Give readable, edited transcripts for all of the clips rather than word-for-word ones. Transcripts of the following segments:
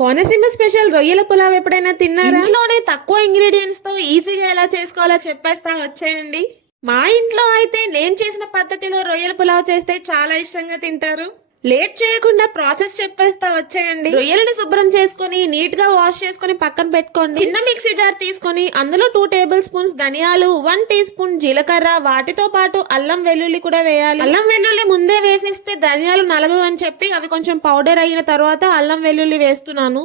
Konaseema special రొయ్యల పులావ్ ఎప్పుడైనా తిన్నారా? ఇంట్లోనే తక్కువ ఇంగ్రీడియంట్స్ తో ఈజీగా ఎలా చేసుకోవాలో చెప్పేస్తా, వచ్చేయండి. మా ఇంట్లో అయితే నేను చేసిన పద్ధతిలో రొయ్యల పులావ్ చేస్తే చాలా ఇష్టంగా తింటారు. లేట్ చేయకుండా ప్రాసెస్ చెప్పేస్తా, వచ్చేయండి. రొయ్యలను శుభ్రం చేసుకుని నీట్ గా వాష్ చేసుకుని పక్కన పెట్టుకోండి. చిన్న మిక్సీ జార్ తీసుకుని అందులో 2 టేబుల్ స్పూన్స్ ధనియాలు, 1 టీ స్పూన్ జీలకర్ర, వాటితో పాటు అల్లం వెల్లుల్లి కూడా వేయాలి. అల్లం వెల్లుల్లి ముందే వేసేస్తే ధనియాలు నలగవు అని చెప్పి అవి కొంచెం పౌడర్ అయిన తర్వాత అల్లం వెల్లుల్లి వేస్తున్నాను.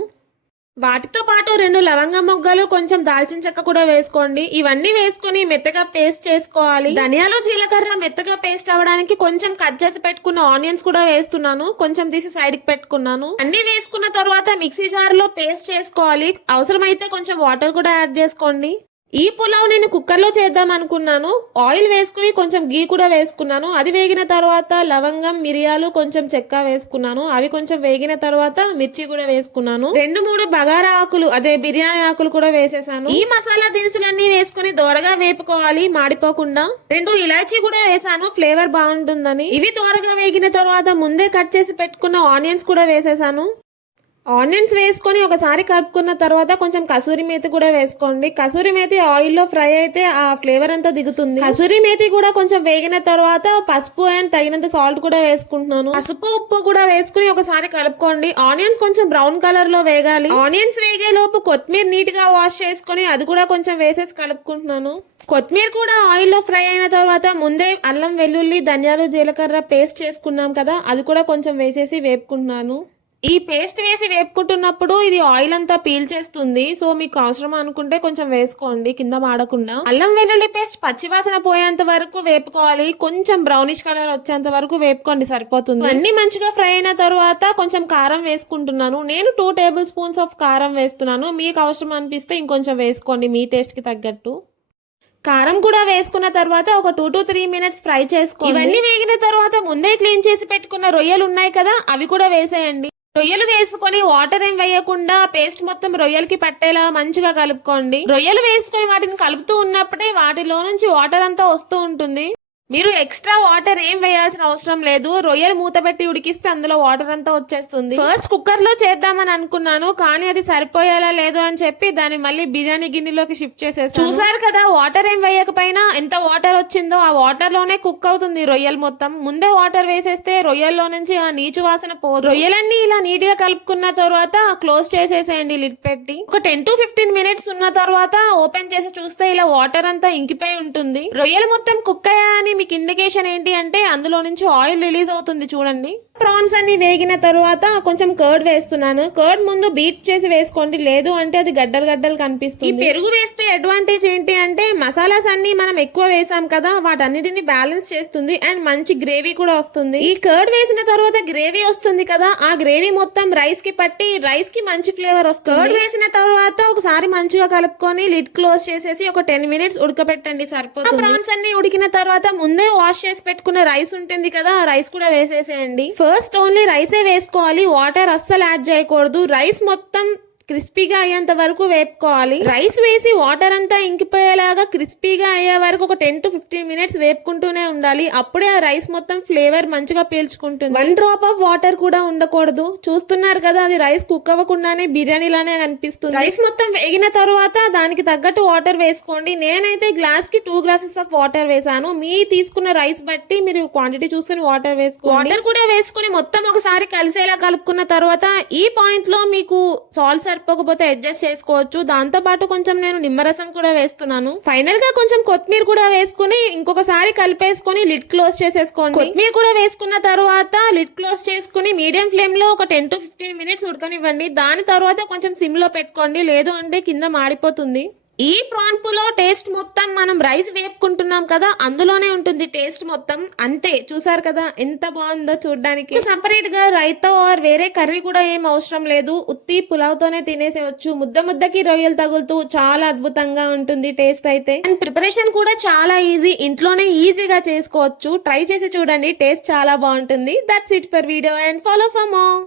వాటితో పాటు 2 లవంగ మొగ్గలు, కొంచెం దాల్చిన చెక్క కూడా వేసుకోండి. ఇవన్నీ వేసుకుని మెత్తగా పేస్ట్ చేసుకోవాలి. ధనియాలు జీలకర్ర మెత్తగా పేస్ట్ అవ్వడానికి కొంచెం కట్ చేసి పెట్టుకున్న ఆనియన్స్ కూడా వేస్తున్నాను. కొంచెం తీసి సైడ్ కి పెట్టుకున్నాను. అన్ని వేసుకున్న తర్వాత మిక్సీ జార్ లో పేస్ట్ చేసుకోవాలి. అవసరమైతే కొంచెం వాటర్ కూడా యాడ్ చేసుకోండి. ఈ పులావ్ నేను కుక్కర్ లో చేద్దాం అనుకున్నాను. ఆయిల్ వేసుకుని కొంచెం గీ కూడా వేసుకున్నాను. అది వేగిన తర్వాత లవంగం, మిరియాలు, కొంచెం చెక్క వేసుకున్నాను. అవి కొంచెం వేగిన తర్వాత మిర్చి కూడా వేసుకున్నాను. 2-3 బగారా ఆకులు, అదే బిర్యానీ ఆకులు కూడా వేసేసాను. ఈ మసాలా దినుసులన్నీ వేసుకుని దోరగా వేపుకోవాలి, మాడిపోకుండా. 2 ఇలాచీ కూడా వేసాను, ఫ్లేవర్ బాగుంటుందని. ఇవి దోరగా వేగిన తర్వాత ముందే కట్ చేసి పెట్టుకున్న ఆనియన్స్ కూడా వేసేసాను. ఆనియన్స్ వేసుకొని ఒకసారి కలుపుకున్న తర్వాత కొంచెం కసూరి మేతి కూడా వేసుకోండి. కసూరి మేతి ఆయిల్లో ఫ్రై అయితే ఆ ఫ్లేవర్ అంతా దిగుతుంది. కసూరి మేతి కూడా కొంచెం వేగిన తర్వాత పసుపు అండ్ తగినంత సాల్ట్ కూడా వేసుకుంటున్నాను. పసుపు, ఉప్పు కూడా వేసుకుని ఒకసారి కలుపుకోండి. ఆనియన్స్ కొంచెం బ్రౌన్ కలర్ లో వేగాలి. ఆనియన్స్ వేగే లోపు కొత్తిమీర నీట్ గా వాష్ చేసుకుని అది కూడా కొంచెం వేసేసి కలుపుకుంటున్నాను. కొత్తిమీర కూడా ఆయిల్లో ఫ్రై అయిన తర్వాత ముందే అల్లం వెల్లుల్లి, ధనియాలు జీలకర్ర పేస్ట్ చేసుకున్నాం కదా, అది కూడా కొంచెం వేసేసి వేపుకుంటున్నాను. ఈ పేస్ట్ వేసి వేపుకుంటున్నప్పుడు ఇది ఆయిల్ అంతా పీల్ చేస్తుంది. సో మీకు అవసరం అనుకుంటే కొంచెం వేసుకోండి, కింద మాడకుండా. అల్లం వెల్లుల్లి పేస్ట్ పచ్చివాసన పోయేంత వరకు వేపుకోవాలి. కొంచెం బ్రౌనిష్ కలర్ వచ్చేంత వరకు వేపుకోండి, సరిపోతుంది. అన్ని మంచిగా ఫ్రై అయిన తర్వాత కొంచెం కారం వేసుకుంటున్నాను. నేను 2 టేబుల్ స్పూన్స్ ఆఫ్ కారం వేస్తున్నాను. మీకు అవసరం అనిపిస్తే ఇంకొంచెం వేసుకోండి, మీ టేస్ట్ కి తగ్గట్టు. కారం కూడా వేసుకున్న తర్వాత ఒక 2 to 3 మినిట్స్ ఫ్రై చేసుకోండి. ఇవన్నీ వేగిన తర్వాత ముందే క్లీన్ చేసి పెట్టుకున్న రొయ్యలు ఉన్నాయి కదా, అవి కూడా వేసేయండి. రొయ్యలు వేసుకొని వాటర్ ఏం వేయకుండా పేస్ట్ మొత్తం రొయ్యలకి పట్టేలా మంచిగా కలుపుకోండి. రొయ్యలు వేసుకొని వాటిని కలుపుతూ ఉన్నప్పుడే వాటిలో నుంచి వాటర్ అంతా వస్తూ ఉంటుంది. మీరు ఎక్స్ట్రా వాటర్ ఏం వేయాల్సిన అవసరం లేదు. రొయ్యలు మూత పెట్టి ఉడికిస్తే అందులో వాటర్ అంతా వచ్చేస్తుంది. ఫస్ట్ కుక్కర్ లో చేద్దామని అనుకున్నాను, కానీ అది సరిపోయేలా లేదు అని చెప్పి దాన్ని మళ్ళీ బిర్యానీ గిన్నెలోకి షిఫ్ట్ చేసేసాను. చూసారు కదా, వాటర్ ఏం వేయకపోయినా ఎంత వాటర్ వచ్చిందో ఆ వాటర్ లోనే కుక్ అవుతుంది రొయ్యలు మొత్తం. ముందే వాటర్ వేసేస్తే రొయ్యల్లో నుంచి ఆ నీచు వాసన పోదు. రొయ్యలన్నీ ఇలా నీట్ గా కలుపుకున్న తర్వాత క్లోజ్ చేసేసేయండి లిడ్ పెట్టి. ఒక 10 to 15 మినిట్స్ ఉన్న తర్వాత ఓపెన్ చేసి చూస్తే ఇలా వాటర్ అంతా ఇంకిపోయి ఉంటుంది. రొయ్యలు మొత్తం కుక్ అయ్యాయని మీకు ఇండికేషన్ ఏంటి అంటే అందులో నుంచి ఆయిల్ రిలీజ్ అవుతుంది, చూడండి. ప్రాన్స్ అన్ని వేగిన తర్వాత కొంచెం కర్డ్ వేస్తున్నాను. కర్డ్ ముందు బీట్ చేసి వేసుకోండి, లేదు అంటే అది గడ్డలు గడ్డలు కనిపిస్తుంది. ఈ పెరుగు వేస్తే అడ్వాంటేజ్ ఏంటి అంటే మసాలాస్ అన్ని మనం ఎక్కువ వేసాం కదా, వాటన్నిటిని బ్యాలెన్స్ చేస్తుంది అండ్ మంచి గ్రేవీ కూడా వస్తుంది. ఈ కర్డ్ వేసిన తర్వాత గ్రేవీ వస్తుంది కదా, ఆ గ్రేవీ మొత్తం రైస్ కి పట్టి రైస్ కి మంచి ఫ్లేవర్ వస్తుంది. కర్డ్ వేసిన తర్వాత ఒకసారి మంచిగా కలుపుకొని లిడ్ క్లోజ్ చేసేసి ఒక 10 మినిట్స్ ఉడకబెట్టండి, సరిపోతుంది. ప్రాన్స్ అన్ని ఉడికిన తర్వాత ముందే వాష్ చేసి పెట్టుకున్న రైస్ ఉంటుంది కదా, ఆ రైస్ కూడా వేసేసేయండి. ఫస్ట్ ఓన్లీ రైసే వేసుకోవాలి, వాటర్ అస్సలు యాడ్ చేయకూడదు. రైస్ మొత్తం క్రిస్పీగా అయ్యేంత వరకు వేపుకోవాలి. రైస్ వేసి వాటర్ అంతా ఇంకిపోయేలాగా క్రిస్పీగా అయ్యే వరకు ఒక 10 to 15 మినిట్స్ వేపుకుంటూనే ఉండాలి. అప్పుడే ఆ రైస్ మొత్తం ఫ్లేవర్ మంచిగా పీల్చుకుంటుంది. 1 డ్రాప్ ఆఫ్ వాటర్ కూడా ఉండకూడదు. చూస్తున్నారు కదా, అది రైస్ కుక్ అవ్వకుండానే బిర్యానీ లానే కనిపిస్తుంది. రైస్ మొత్తం వేగిన తర్వాత దానికి తగ్గట్టు వాటర్ వేసుకోండి. నేనైతే గ్లాస్ కి 2 గ్లాసెస్ ఆఫ్ వాటర్ వేసాను. మీ తీసుకున్న రైస్ బట్టి మీరు క్వాంటిటీ చూసుకుని వాటర్ వేసుకోండి. వాటర్ కూడా వేసుకుని మొత్తం ఒకసారి కలిసేలా కలుపుకున్న తర్వాత ఈ పాయింట్ లో మీకు సాల్ట్ సరిపోకపోతే అడ్జస్ట్ చేసుకోవచ్చు. దాంతో పాటు కొంచెం నేను నిమ్మరసం కూడా వేస్తున్నాను. ఫైనల్ గా కొంచెం కొత్తిమీర కూడా వేసుకుని ఇంకొకసారి కలిపేసుకుని లిడ్ క్లోజ్ చేసేసుకోండి. కొత్తిమీర కూడా వేసుకున్న తర్వాత లిడ్ క్లోజ్ చేసుకుని మీడియం ఫ్లేమ్ లో ఒక 10 to 15 మినిట్స్ ఉడకనివ్వండి. దాని తర్వాత కొంచెం సిమ్ లో పెట్టుకోండి, లేదు అంటే కింద మాడిపోతుంది. ఈ ప్రాన్ పులావ్ టేస్ట్ మొత్తం మనం రైస్ వేపుకుంటున్నాం కదా, అందులోనే ఉంటుంది టేస్ట్ మొత్తం. అంతే, చూసారు కదా ఎంత బాగుందో చూడడానికి. సపరేట్ గా రైతా ఆర్ వేరే కర్రీ కూడా ఏం అవసరం లేదు. ఉత్తి పులావ్ తోనే తినేసేయచ్చు. ముద్ద ముద్దకి రొయ్యలు తగులుతూ చాలా అద్భుతంగా ఉంటుంది టేస్ట్ అయితే. అండ్ ప్రిపరేషన్ కూడా చాలా ఈజీ, ఇంట్లోనే ఈజీగా చేసుకోవచ్చు. ట్రై చేసి చూడండి, టేస్ట్ చాలా బాగుంటుంది. That's it for video and follow for more.